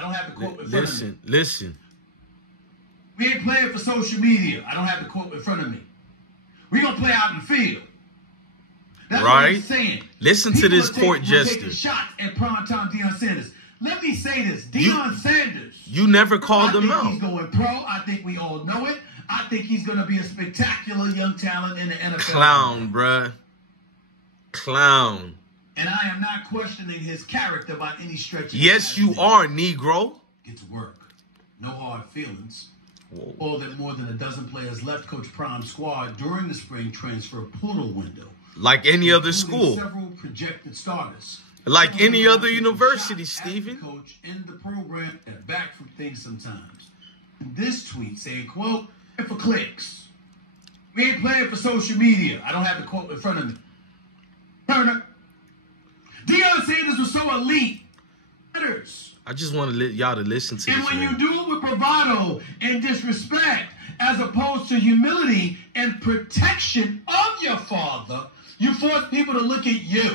I don't have the quote in front of me. Listen. We ain't playing for social media. I don't have the quote in front of me. We're going to play out in the field. That's what he's saying. Listen to this court jester. Taking shots at primetime Deion Sanders. Let me say this. Deion Sanders. You never called him out. I think he's going pro. I think we all know it. I think he's going to be a spectacular young talent in the NFL. Clown, bruh. Clown. And I am not questioning his character by any stretch. Yes, you are, Negro. Get to work. No hard feelings. All that more than a dozen players left Coach Prime's squad during the spring transfer portal window. Like any other school. Several projected starters. Like any other university, Steven. Coach in the program and back from things sometimes. This tweet saying, quote, for clicks. We ain't playing for social media. I don't have the quote in front of me. Turner. Deion Sanders was so elite. I just want y'all to listen to this. And when you do it with bravado and disrespect, as opposed to humility and protection of your father, you force people to look at you.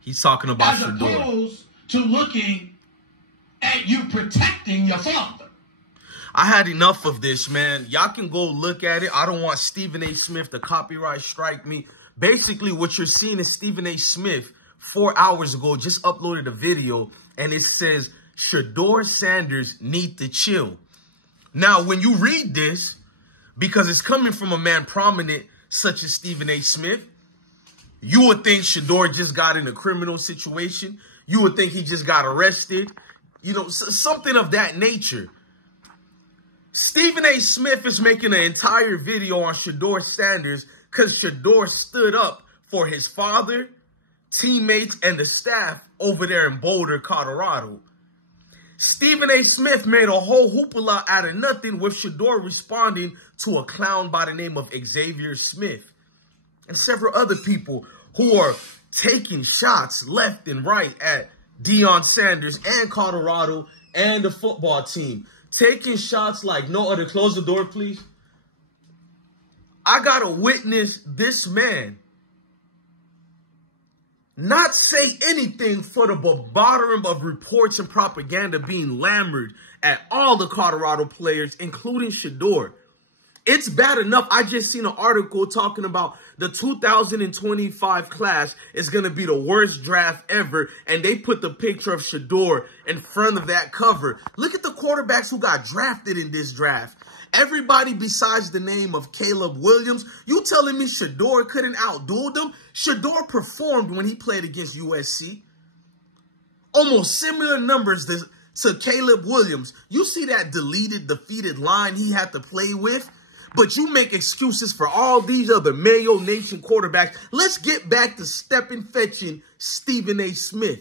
He's talking about Shedeur. As Shedeur. opposed to looking at you protecting your father. I had enough of this, man. Y'all can go look at it. I don't want Stephen A. Smith to copyright strike me. Basically, what you're seeing is Stephen A. Smith 4 hours ago just uploaded a video, and it says, Shedeur Sanders need to chill. Now, when you read this, because it's coming from a man prominent such as Stephen A. Smith, you would think Shedeur just got in a criminal situation. You would think he just got arrested. You know, something of that nature. Stephen A. Smith is making an entire video on Shedeur Sanders because Shedeur stood up for his father, teammates, and the staff over there in Boulder, Colorado. Stephen A. Smith made a whole hoopla out of nothing with Shedeur responding to a clown by the name of Xavier Smith and several other people who are taking shots left and right at Deion Sanders and Colorado and the football team. Taking shots like no other. Close the door, please. I got to witness this man not say anything for the bombardment of reports and propaganda being lambered at all the Colorado players, including Shedeur. It's bad enough. I just seen an article talking about the 2025 class is going to be the worst draft ever. And they put the picture of Shedeur in front of that cover. Look at the quarterbacks who got drafted in this draft. Everybody besides the name of Caleb Williams. You telling me Shedeur couldn't outdo them? Shedeur performed when he played against USC. Almost similar numbers to Caleb Williams. You see that deleted, defeated line he had to play with? But you make excuses for all these other Mayo Nation quarterbacks. Let's get back to stepping fetching Stephen A. Smith.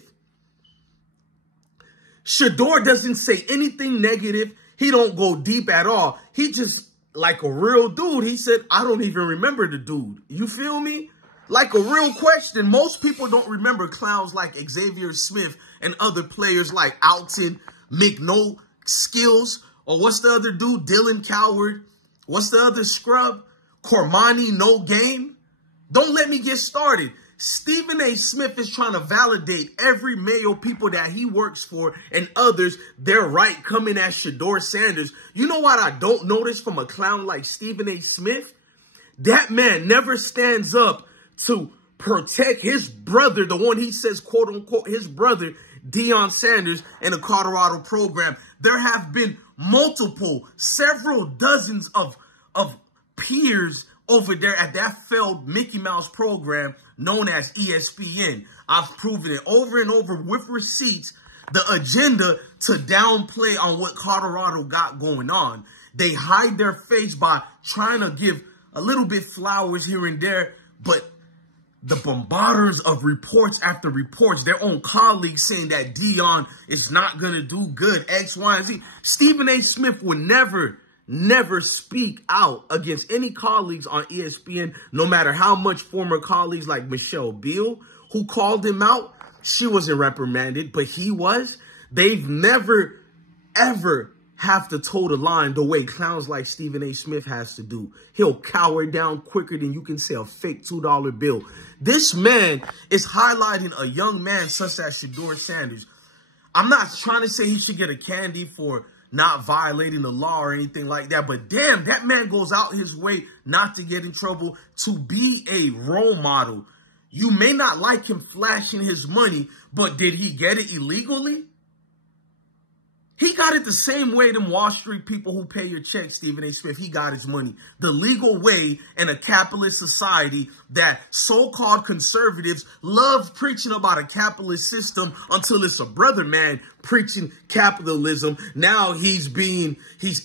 Shedeur doesn't say anything negative. He don't go deep at all. He just, like a real dude, he said, I don't even remember the dude. You feel me? Like a real question. Most people don't remember clowns like Xavier Smith and other players like Alton, McNo Skills, or what's the other dude? Dylan Coward. What's the other scrub? Cormani No Game. Don't let me get started. Stephen A. Smith is trying to validate every Mayo people that he works for and others. They're right coming at Shedeur Sanders. You know what I don't notice from a clown like Stephen A. Smith? That man never stands up to protect his brother, the one he says, quote unquote, his brother, Deion Sanders, in the Colorado program. There have been several dozens of peers over there at that failed Mickey Mouse program known as ESPN. I've proven it over and over with receipts, the agenda to downplay on what Colorado got going on. They hide their face by trying to give a little bit flowers here and there, but the bombarders of reports after reports, their own colleagues saying that Deion is not going to do good, X, Y, and Z. Stephen A. Smith would never speak out against any colleagues on ESPN, no matter how much former colleagues like Michelle Beal, who called him out, she wasn't reprimanded, but he was. They've never, ever have to toe the line the way clowns like Stephen A. Smith has to do. He'll cower down quicker than you can sell a fake $2 bill. This man is highlighting a young man such as Shedeur Sanders. I'm not trying to say he should get a candy for not violating the law or anything like that. But damn, that man goes out his way not to get in trouble, to be a role model. You may not like him flashing his money, but did he get it illegally? He got it the same way them Wall Street people who pay your check, Stephen A. Smith. He got his money the legal way in a capitalist society that so-called conservatives love preaching about a capitalist system until it's a brother man preaching capitalism. Now he's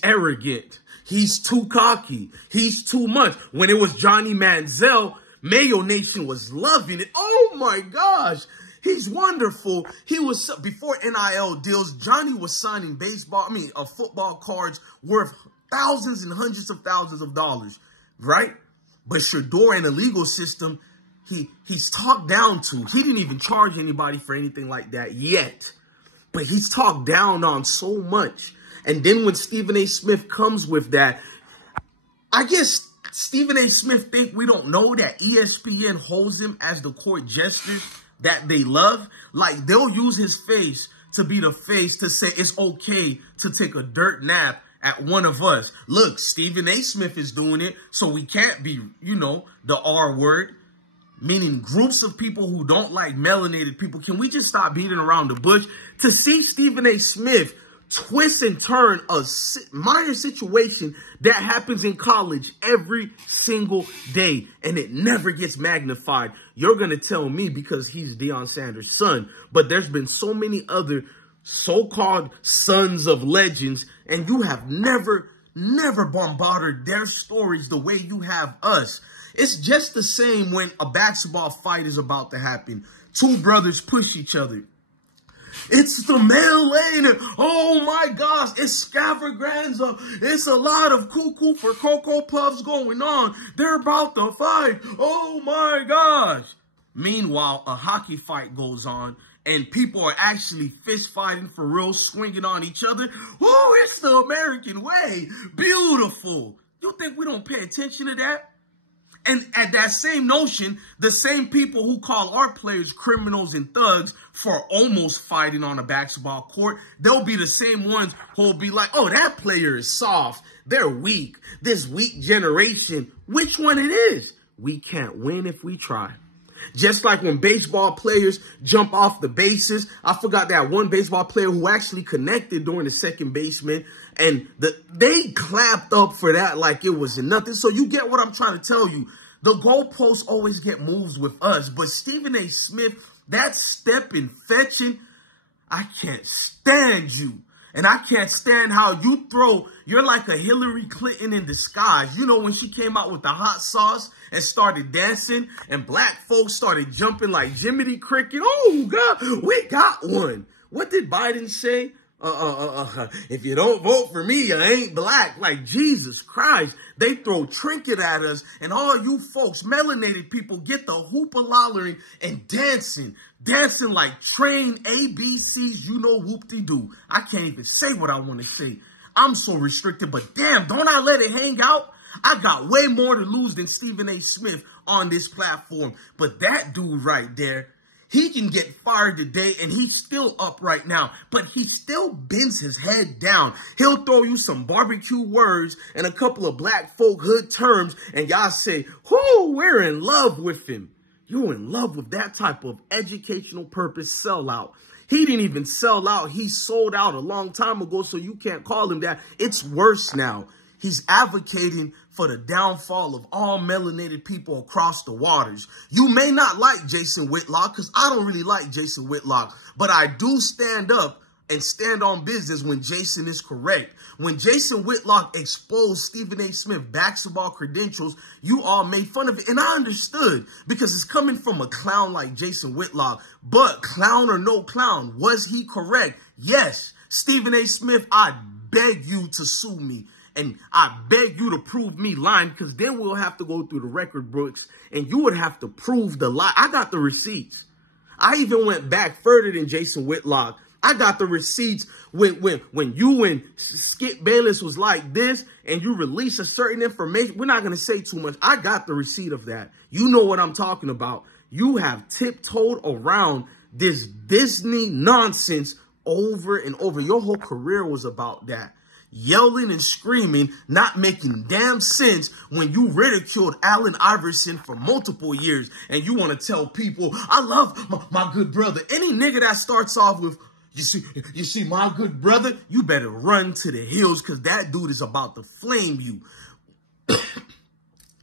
arrogant. He's too cocky. He's too much. When it was Johnny Manziel, Mayo Nation was loving it. Oh my gosh. He's wonderful. He was, before NIL deals, Johnny was signing football cards worth thousands and hundreds of thousands of dollars, right? But Shedeur in the legal system, he's talked down to. He didn't even charge anybody for anything like that yet. But he's talked down on so much. And then when Stephen A. Smith comes with that, I guess Stephen A. Smith think we don't know that ESPN holds him as the court jester that they love. Like, they'll use his face to be the face to say it's okay to take a dirt nap at one of us. Look, Stephen A. Smith is doing it, so we can't be, you know, the R word. Meaning groups of people who don't like melanated people. Can we just stop beating around the bush? To see Stephen A. Smith twist and turn a minor situation that happens in college every single day, and it never gets magnified. You're going to tell me because he's Deion Sanders' son, but there's been so many other so-called sons of legends, and you have never bombarded their stories the way you have us. It's just the same when a basketball fight is about to happen. Two brothers push each other. It's the male lane. And, oh my gosh, it's scavaganza. It's a lot of cuckoo for Cocoa Puffs going on. They're about to fight. Oh my gosh. Meanwhile, a hockey fight goes on and people are actually fist fighting for real, swinging on each other. Oh, it's the American way. Beautiful. You think we don't pay attention to that? And at that same notion, the same people who call our players criminals and thugs for almost fighting on a basketball court, they'll be the same ones who'll be like, oh, that player is soft. They're weak. This weak generation. Which one it is? We can't win if we try. Just like when baseball players jump off the bases. I forgot that one baseball player who actually connected during the second baseman. And they clapped up for that like it was nothing. So you get what I'm trying to tell you. The goalposts always get moves with us. But Stephen A. Smith, that stepping, fetching, I can't stand you. And I can't stand how you're like a Hillary Clinton in disguise. You know, when she came out with the hot sauce and started dancing and black folks started jumping like Jiminy Cricket. Oh, God, we got one. What did Biden say? If you don't vote for me, you ain't black. Like, Jesus Christ. They throw trinket at us, and all you folks, melanated people, get the hoop-a-lollering and dancing like trained ABCs, you know, whoop-de-doo. I can't even say what I want to say. I'm so restricted, but damn, don't I let it hang out? I got way more to lose than Stephen A. Smith on this platform, but that dude right there, he can get fired today, and he's still up right now, but he still bends his head down. He'll throw you some barbecue words and a couple of black folk hood terms, and y'all say, whoo, we're in love with him. You're in love with that type of educational purpose sellout. He didn't even sell out. He sold out a long time ago, so you can't call him that. It's worse now. He's advocating for the downfall of all melanated people across the waters. You may not like Jason Whitlock, because I don't really like Jason Whitlock, but I do stand up and stand on business when Jason is correct. When Jason Whitlock exposed Stephen A. Smith basketball credentials, you all made fun of it. And I understood, because it's coming from a clown like Jason Whitlock. But clown or no clown, was he correct? Yes. Stephen A. Smith, I beg you to sue me. And I beg you to prove me lying, because then we'll have to go through the record books and you would have to prove the lie. I got the receipts. I even went back further than Jason Whitlock. I got the receipts when you and Skip Bayless was like this and you release a certain information. We're not going to say too much. I got the receipt of that. You know what I'm talking about. You have tiptoed around this Disney nonsense over and over. Your whole career was about that. Yelling and screaming, not making damn sense when you ridiculed Allen Iverson for multiple years. And you want to tell people, I love my good brother. Any nigga that starts off with, you see my good brother, you better run to the hills because that dude is about to flame you.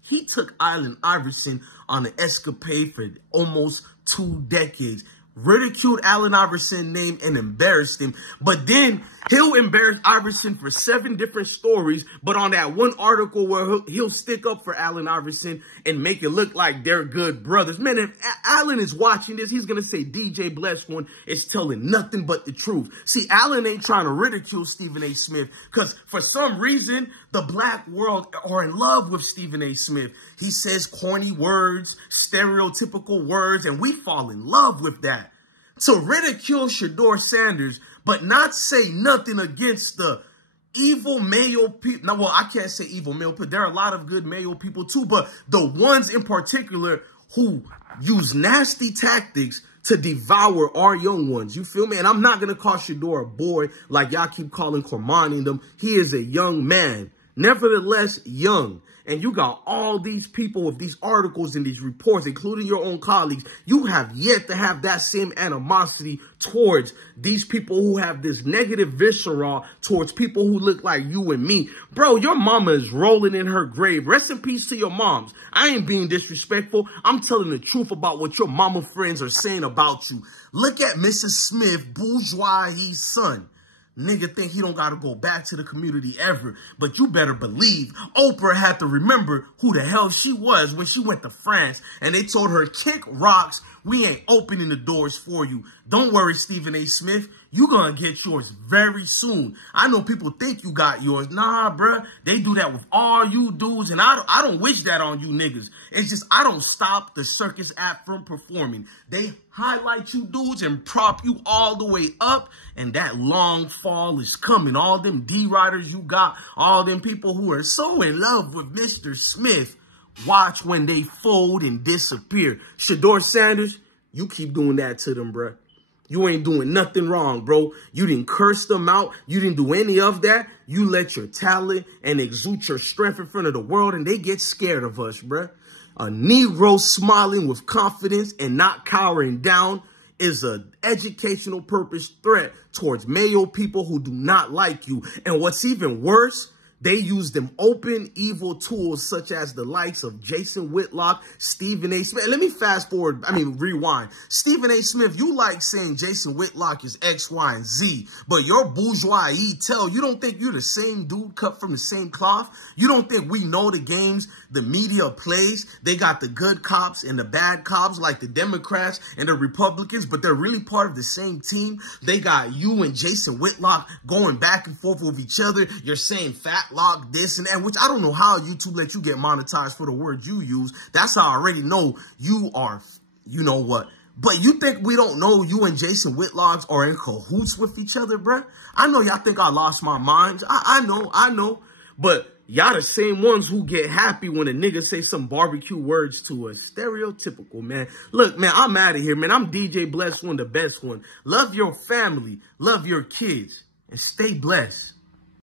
He took Allen Iverson on an escapade for almost 2 decades. Ridiculed Allen Iverson's name and embarrassed him. But then he'll embarrass Iverson for 7 different stories. But on that one article where he'll stick up for Allen Iverson and make it look like they're good brothers. Man, if Allen is watching this, he's going to say DJ Blessed One is telling nothing but the truth. See, Allen ain't trying to ridicule Stephen A. Smith because for some reason, the black world are in love with Stephen A. Smith. He says corny words, stereotypical words, and we fall in love with that. To ridicule Shedeur Sanders, but not say nothing against the evil Mayo people. Now, well, I can't say evil Mayo people. There are a lot of good Mayo people too, but the ones in particular who use nasty tactics to devour our young ones. You feel me? And I'm not going to call Shedeur a boy like y'all keep calling Cormani them. He is a young man, nevertheless young. And you got all these people with these articles and these reports, including your own colleagues. You have yet to have that same animosity towards these people who have this negative visceral towards people who look like you and me. Bro, your mama is rolling in her grave. Rest in peace to your moms. I ain't being disrespectful. I'm telling the truth about what your mama friends are saying about you. Look at Mrs. Smith, bourgeoisie's son. Nigga think he don't got to go back to the community ever. But you better believe Oprah had to remember who the hell she was when she went to France. And they told her, kick rocks. We ain't opening the doors for you. Don't worry, Stephen A. Smith. You gonna get yours very soon. I know people think you got yours. Nah, bruh. They do that with all you dudes. And I don't wish that on you niggas. It's just I don't stop the circus act from performing. They highlight you dudes and prop you all the way up. And that long fall is coming. All them D-riders you got. All them people who are so in love with Mr. Smith. Watch when they fold and disappear. Shedeur Sanders, you keep doing that to them, bruh. You ain't doing nothing wrong, bro. You didn't curse them out. You didn't do any of that. You let your talent and exude your strength in front of the world, and they get scared of us, bruh. A Negro smiling with confidence and not cowering down is an educational purpose threat towards Mayo people who do not like you. And what's even worse, they use them open, evil tools such as the likes of Jason Whitlock, Stephen A. Smith. Let me rewind. Stephen A. Smith, you like saying Jason Whitlock is X, Y, and Z, but your bourgeoisie tell you don't think you're the same dude cut from the same cloth? You don't think we know the games the media plays? They got the good cops and the bad cops like the Democrats and the Republicans, but they're really part of the same team. They got you and Jason Whitlock going back and forth with each other. You're saying fat lock this and that, which I don't know how YouTube let you get monetized for the word you use. That's how I already know you are, you know what. But you think we don't know you and Jason Whitlock are in cahoots with each other, bruh? I know y'all think I lost my mind. I know. But y'all the same ones who get happy when a nigga say some barbecue words to us. Stereotypical, man. Look, man, I'm out of here, man. I'm DJ Blessed One, the best one. Love your family. Love your kids. And stay blessed.